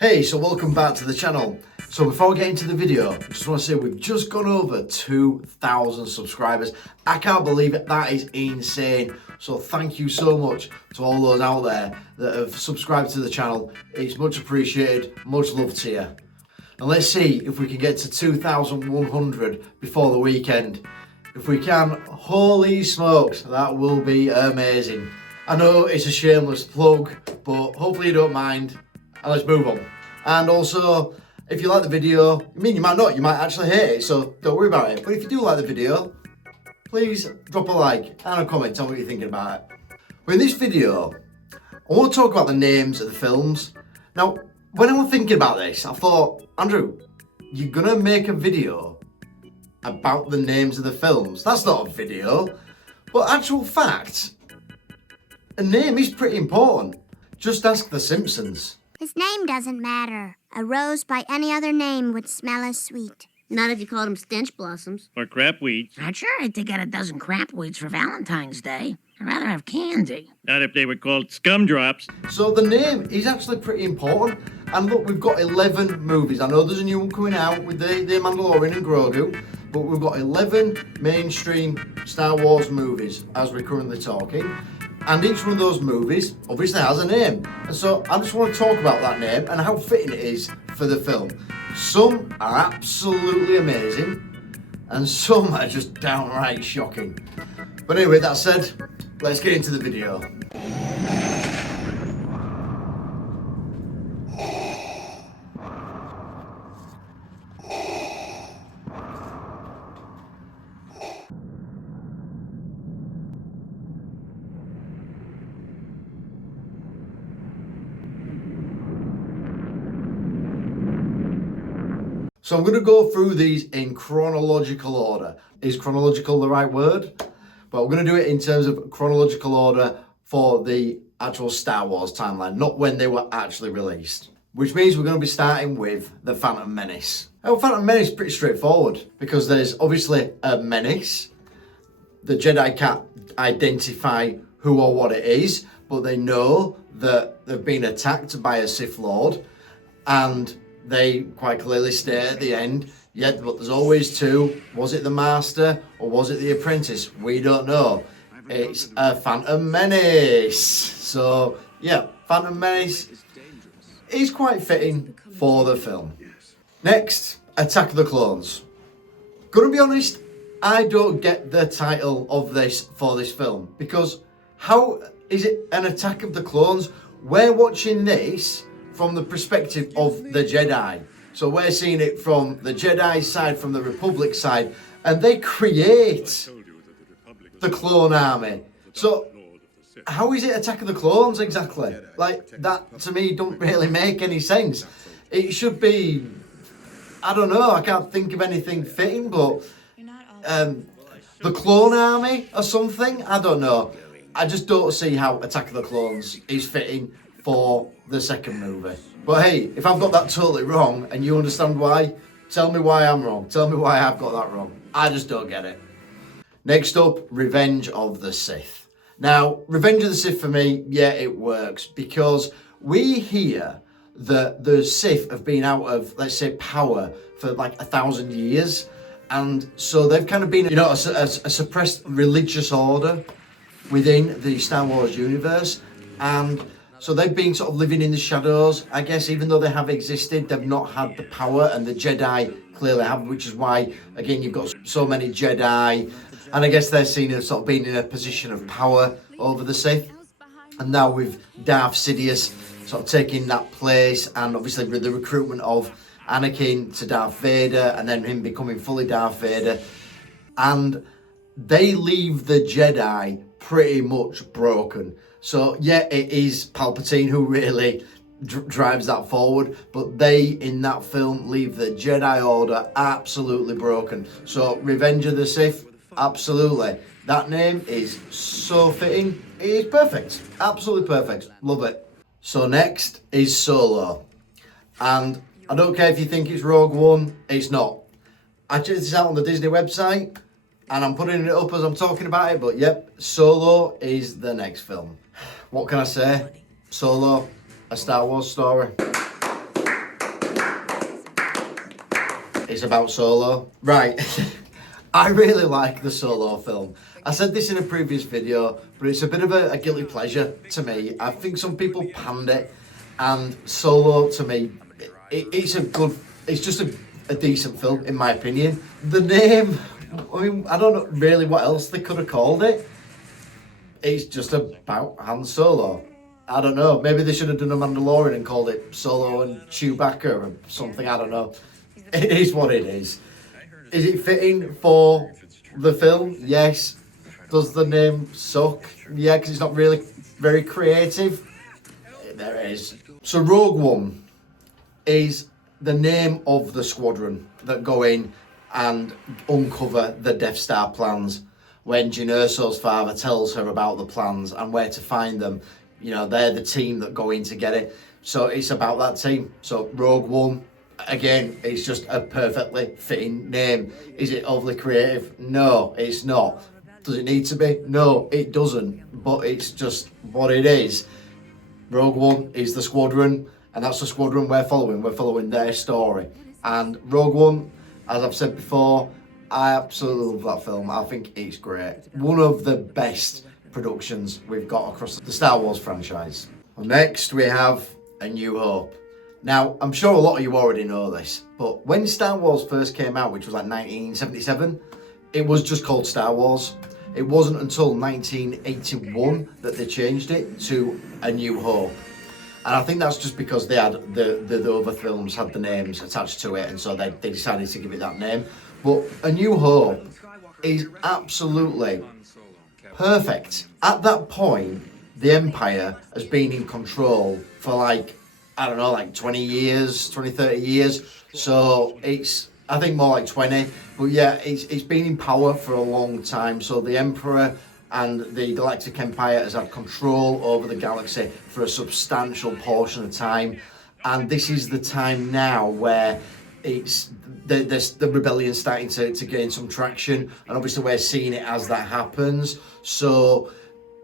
Hey, so welcome back to the channel. So before we get into the video, I just want to say we've just gone over 2,000 subscribers. I can't believe it, that is insane. So thank you so much to all those out there that have subscribed to the channel. It's much appreciated, much love to you. And let's see if we can get to 2,100 before the weekend. If we can, holy smokes, that will be amazing. I know it's a shameless plug, but hopefully you don't mind. And let's move on. And also, if you like the video, you might not, you might actually hate it, so don't worry about it. But if you do like the video, please drop a like and a comment, tell me what you're thinking about it. But in this video, I want to talk about the names of the films. Now, when I was thinking about this, I thought, Andrew, you're gonna make a video about the names of the films. That's not a video, but actual fact, a name is pretty important. Just ask The Simpsons. His name doesn't matter. A rose by any other name would smell as sweet. Not if you called them stench blossoms. Or crapweeds. I'd sure hate to get a dozen crapweeds for Valentine's Day. I'd rather have candy. Not if they were called scumdrops. So the name is actually pretty important. And look, we've got 11 movies. I know there's a new one coming out with the Mandalorian and Grogu, but we've got 11 mainstream Star Wars movies as we're currently talking. And each one of those movies obviously has a name. And so I just want to talk about that name and how fitting it is for the film. Some are absolutely amazing, and some are just downright shocking. But anyway, that said, let's get into the video. So I'm going to go through these in chronological order. Is chronological the right word? But we're going to do it in terms of chronological order for the actual Star Wars timeline, not when they were actually released. Which means we're going to be starting with The Phantom Menace. Now, Phantom Menace is pretty straightforward because there's obviously a menace. The Jedi can't identify who or what it is, but they know that they've been attacked by a Sith Lord, and they quite clearly state at the end, yet, but there's always two. Was it the master or was it the apprentice? We don't know. It's a Phantom Menace. So, yeah, Phantom Menace is quite fitting for the film. Next, Attack of the Clones. Gonna be honest, I don't get the title of this for this film, because how is it an Attack of the Clones? We're watching this from the perspective of the Jedi. So we're seeing it from the Jedi side, from the Republic side, and they create the clone army. So how is it Attack of the Clones exactly? Like, that to me don't really make any sense. It should be, I don't know, I can't think of anything fitting, but the clone army or something, I don't know. I just don't see how Attack of the Clones is fitting for the second movie. But hey, if I've got that totally wrong and you understand why, tell me why I'm wrong. Tell me why I've got that wrong. I just don't get it. Next up, Revenge of the Sith. Now, Revenge of the Sith for me, yeah, it works, because we hear that the Sith have been out of, let's say, power for like 1,000 years. And so they've kind of been, you know, a suppressed religious order within the Star Wars universe. And so they've been sort of living in the shadows, I guess. Even though they have existed, they've not had the power, and the Jedi clearly have, which is why, again, you've got so many Jedi, and I guess they're seen as sort of being in a position of power over the Sith. And now with Darth Sidious sort of taking that place, and obviously with the recruitment of Anakin to Darth Vader, and then him becoming fully Darth Vader, and they leave the Jedi pretty much broken. So yeah, it is Palpatine who really drives that forward, but they in that film leave the Jedi Order absolutely broken. So Revenge of the Sith, absolutely. That name is so fitting. It is perfect, absolutely perfect. Love it. So next is Solo, and I don't care if you think it's Rogue One, it's not. I checked this out on the Disney website, and I'm putting it up as I'm talking about it, but yep, Solo is the next film. What can I say? Solo, a Star Wars story. It's about Solo. Right. I really like the Solo film. I said this in a previous video, but it's a bit of a guilty pleasure to me. I think some people panned it, and Solo, to me, it's just a decent film, in my opinion. The name, I mean, I don't know really what else they could have called it. It's just about Han Solo. I don't know. Maybe they should have done a Mandalorian and called it Solo and Chewbacca or something. I don't know. It is what it is. Is it fitting for the film? Yes. Does the name suck? Yeah, because it's not really very creative. There it is. So Rogue One is the name of the squadron that go in and uncover the Death Star plans. When Jyn Erso's father tells her about the plans and where to find them, you know, they're the team that go in to get it. So it's about that team. So Rogue One, again, it's just a perfectly fitting name. Is it overly creative? No, it's not. Does it need to be? No, it doesn't. But it's just what it is. Rogue One is the squadron, and that's the squadron we're following. We're following their story. And Rogue One, as I've said before, I absolutely love that film. I think it's great. One of the best productions we've got across the Star Wars franchise. Next, we have A New Hope. Now, I'm sure a lot of you already know this, but when Star Wars first came out, which was like 1977, it was just called Star Wars. It wasn't until 1981 that they changed it to A New Hope. And I think that's just because they had the other films had the names attached to it, and so they decided to give it that name. But A New Hope is absolutely perfect. At that point, the Empire has been in control for like, I don't know, like 20 years, 20, 30 years. So it's, I think more like 20. But yeah, it's been in power for a long time. So the Emperor and the Galactic Empire has had control over the galaxy for a substantial portion of time. And this is the time now where it's the rebellion starting to gain some traction, and obviously we're seeing it as that happens. So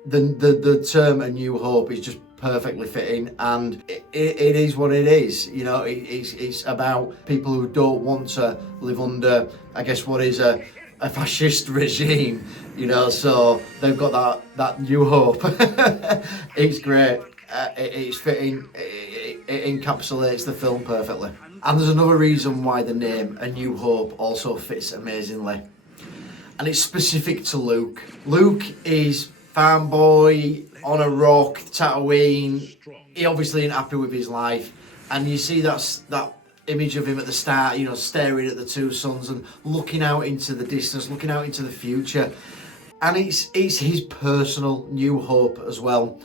the term A New Hope is just perfectly fitting, and it is what it is. You know, it's about people who don't want to live under, I guess, what is a fascist regime. You know, so they've got that New Hope. It's great. It's fitting. It encapsulates the film perfectly. And there's another reason why the name A New Hope also fits amazingly. And it's specific to Luke. Luke is farm boy on a rock, Tatooine. He obviously ain't happy with his life. And you see that image of him at the start, you know, staring at the two suns and looking out into the distance, looking out into the future. And it's his personal New Hope as well.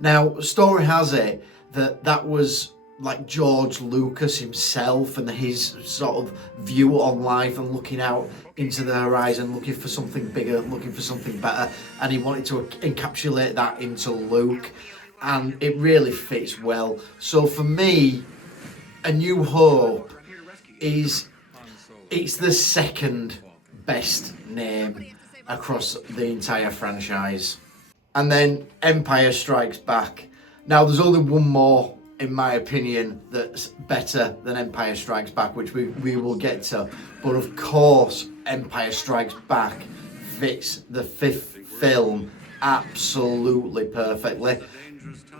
Now, story has it that was like George Lucas himself and his sort of view on life and looking out into the horizon, looking for something bigger, looking for something better, and he wanted to encapsulate that into Luke, and it really fits well. So for me, A New Hope it's the second best name across the entire franchise. And then Empire Strikes Back. Now there's only one more, in my opinion, that's better than Empire Strikes Back, which we will get to. But of course, Empire Strikes Back fits the fifth film absolutely perfectly.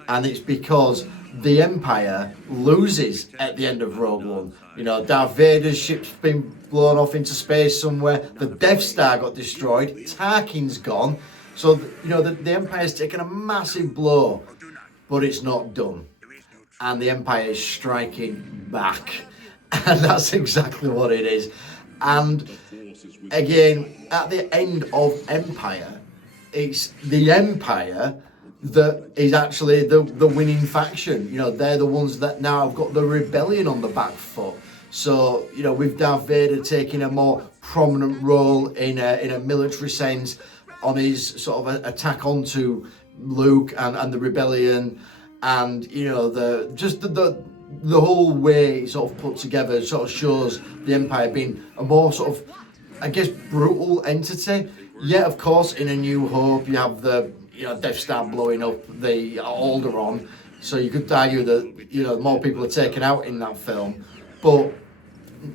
And it's because the Empire loses at the end of Rogue One. You know, Darth Vader's ship's been blown off into space somewhere. The Death Star got destroyed. Tarkin's gone. So, you know, the Empire's taken a massive blow, but it's not done. And the Empire is striking back. And that's exactly what it is. And again, at the end of Empire, it's the Empire that is actually the winning faction. You know, they're the ones that now have got the rebellion on the back foot. So, you know, with Darth Vader taking a more prominent role in a military sense on his sort of attack onto Luke and the rebellion, and you know the whole way it's sort of put together sort of shows the Empire being a more sort of, I guess, brutal entity. Yeah, of course, in A New Hope you have the, you know, Death Star blowing up the Alderaan, so you could argue that, you know, more people are taken out in that film, but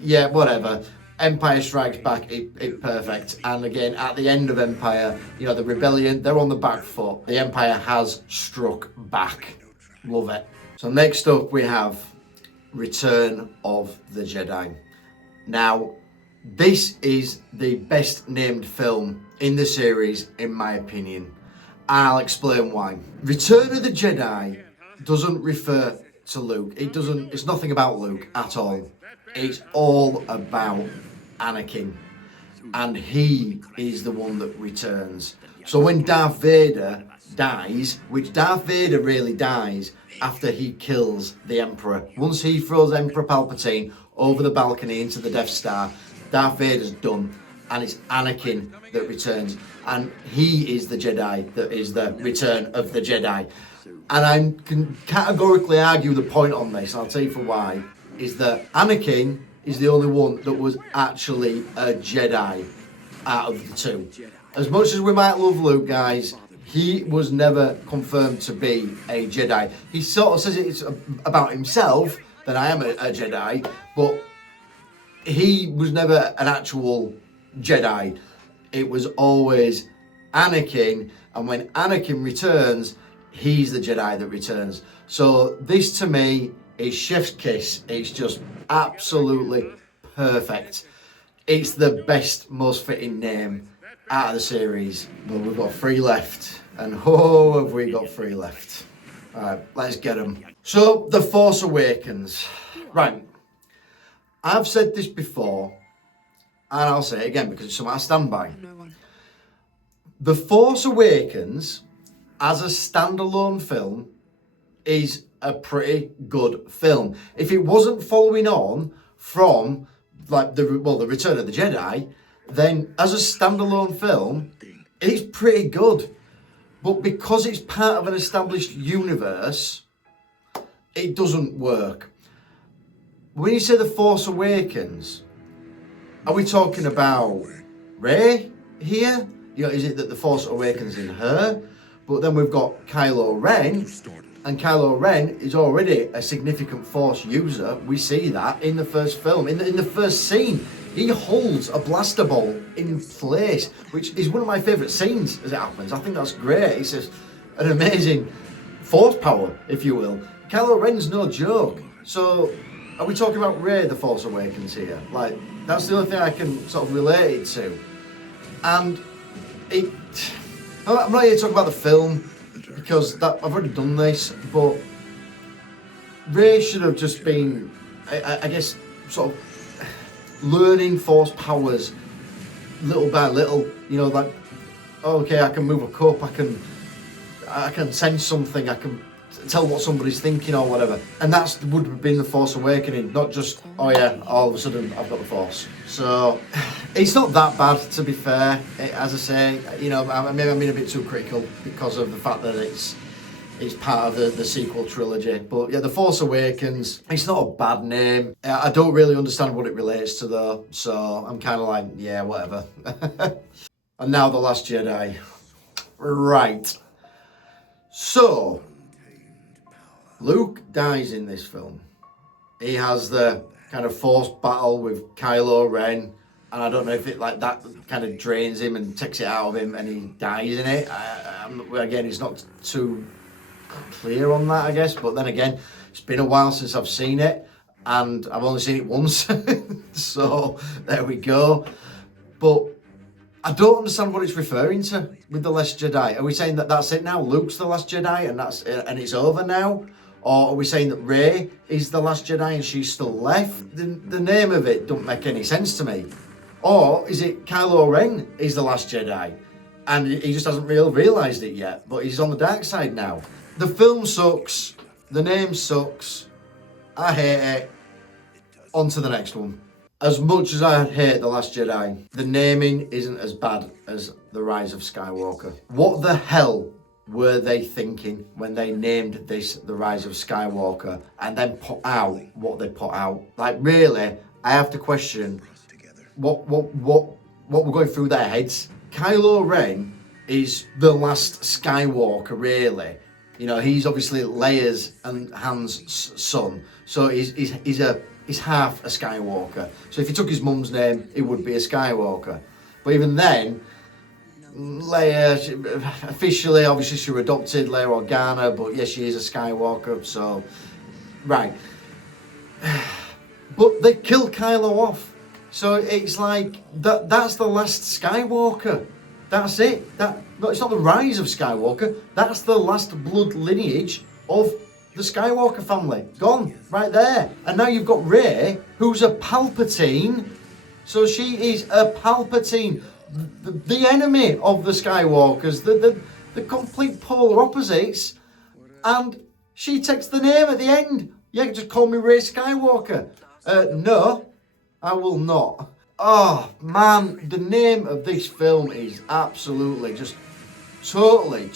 yeah, whatever. Empire Strikes Back, it perfect. And again, at the end of Empire, you know, the rebellion, they're on the back foot. The Empire has struck back. Love it. So next up we have Return of the Jedi. Now, this is the best named film in the series, in my opinion. I'll explain why. Return of the Jedi doesn't refer to Luke. It's nothing about Luke at all. It's all about Anakin. And he is the one that returns. So when Darth Vader dies, which Darth Vader really dies after he kills the Emperor. Once he throws Emperor Palpatine over the balcony into the Death Star, Darth Vader's done. And it's Anakin that returns. And he is the Jedi that is the return of the Jedi. And I can categorically argue the point on this, and I'll tell you for why, is that Anakin is the only one that was actually a Jedi out of the two. As much as we might love Luke, guys, he was never confirmed to be a Jedi. He sort of says it's about himself, that I am a Jedi, but he was never an actual Jedi. It was always Anakin, and when Anakin returns, he's the Jedi that returns. So this to me is chef's kiss. It's just absolutely perfect. It's the best, most fitting name out of the series. But we've got 3 left, and oh, have we got 3 left. All right, let's get them. So, The Force Awakens. Right, I've said this before, and I'll say it again because it's something I stand by. The Force Awakens, as a standalone film, is a pretty good film. If it wasn't following on from like the Return of the Jedi, then as a standalone film, it's pretty good. But because it's part of an established universe, it doesn't work. When you say The Force Awakens, are we talking about Rey here? You know, is it that The Force Awakens in her? But then we've got Kylo Ren, and Kylo Ren is already a significant Force user. We see that in the first film. In the first scene, he holds a blaster bolt in place, which is one of my favourite scenes as it happens. I think that's great. It's just an amazing Force power, if you will. Kylo Ren's no joke. So, are we talking about Rey, The Force Awakens here? Like, that's the only thing I can sort of relate it to. And I'm not here to talk about the film, because I've already done this, but Rey should have just been, I guess, sort of learning Force powers little by little. You know, like, okay, I can move a cup, I can sense something, I can tell what somebody's thinking or whatever. And that would have been the Force Awakening, not just, oh yeah, all of a sudden I've got the Force. So, it's not that bad, to be fair. As I say, you know, maybe I'm being a bit too critical because of the fact that it's part of the sequel trilogy. But yeah, The Force Awakens, it's not a bad name. I don't really understand what it relates to though, so I'm kind of like, yeah, whatever. And now The Last Jedi. Right. So, Luke dies in this film. He has the kind of Force battle with Kylo Ren, and I don't know if it like that kind of drains him and takes it out of him and he dies in it. Again, it's not too clear on that, I guess, but then again, it's been a while since I've seen it, and I've only seen it once, so there we go. But I don't understand what it's referring to with The Last Jedi. Are we saying that that's it now? Luke's the Last Jedi and it's over now? Or are we saying that Rey is the Last Jedi and she's still left? The name of it don't make any sense to me. Or is it Kylo Ren is the Last Jedi and he just hasn't realised it yet, but he's on the dark side now? The film sucks. The name sucks. I hate it. On to the next one. As much as I hate The Last Jedi, the naming isn't as bad as The Rise of Skywalker. What the hell were they thinking when they named this The Rise of Skywalker and then put out what they put out? Like, really, I have to question what were going through their heads. Kylo Ren is the last Skywalker, really. You know, he's obviously Leia's and Han's son, so he's a is half a Skywalker. So if he took his mum's name, it would be a Skywalker. But even then, Leia, officially, obviously she was adopted, Leia Organa, but yes, she is a Skywalker, so, right. But they killed Kylo off. So it's like, that's the last Skywalker. That's it. No, it's not the rise of Skywalker. That's the last blood lineage of the Skywalker family. Gone. Right there. And now you've got Rey, who's a Palpatine. So she is a Palpatine. The enemy of the Skywalkers. The complete polar opposites. And she takes the name at the end. Yeah, just call me Rey Skywalker. No, I will not. Oh, man, the name of this film is absolutely just totally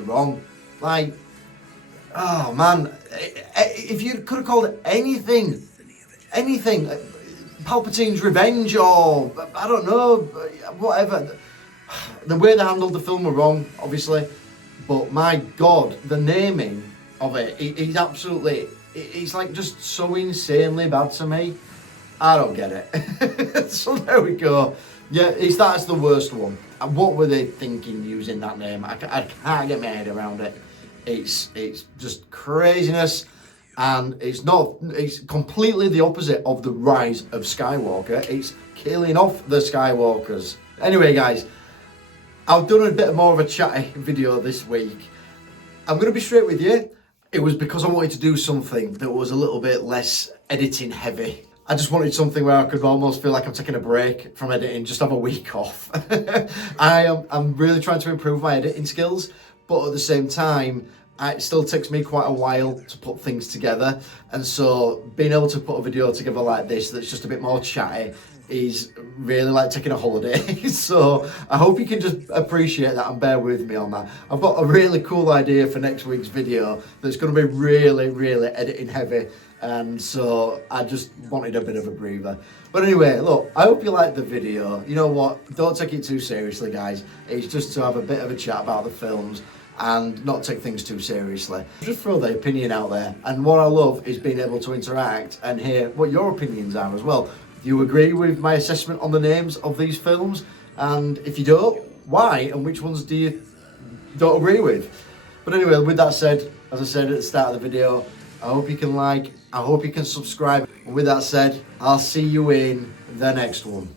wrong. Like, oh, man, if you could have called it anything, Palpatine's Revenge or, I don't know, whatever. The way they handled the film were wrong, obviously, but my God, the naming of it is absolutely, it's like just so insanely bad to me. I don't get it. So there we go. Yeah, that's the worst one. What were they thinking using that name? I can't get my head around it. It's just craziness, and it's completely the opposite of the rise of Skywalker. It's killing off the Skywalkers. Anyway, guys, I've done a bit more of a chatty video this week. I'm going to be straight with you. It was because I wanted to do something that was a little bit less editing heavy. I just wanted something where I could almost feel like I'm taking a break from editing, just have a week off. I'm really trying to improve my editing skills, but at the same time, it still takes me quite a while to put things together. And so being able to put a video together like this that's just a bit more chatty is really like taking a holiday. So I hope you can just appreciate that and bear with me on that. I've got a really cool idea for next week's video that's going to be really editing heavy. And so I just wanted a bit of a breather. But anyway, look, I hope you liked the video. You know what? Don't take it too seriously, guys. It's just to have a bit of a chat about the films and not take things too seriously. Just throw the opinion out there. And what I love is being able to interact and hear what your opinions are as well. Do you agree with my assessment on the names of these films? And if you don't, why? And which ones do you don't agree with? But anyway, with that said, as I said at the start of the video, I hope you can like, I hope you can subscribe. And with that said, I'll see you in the next one.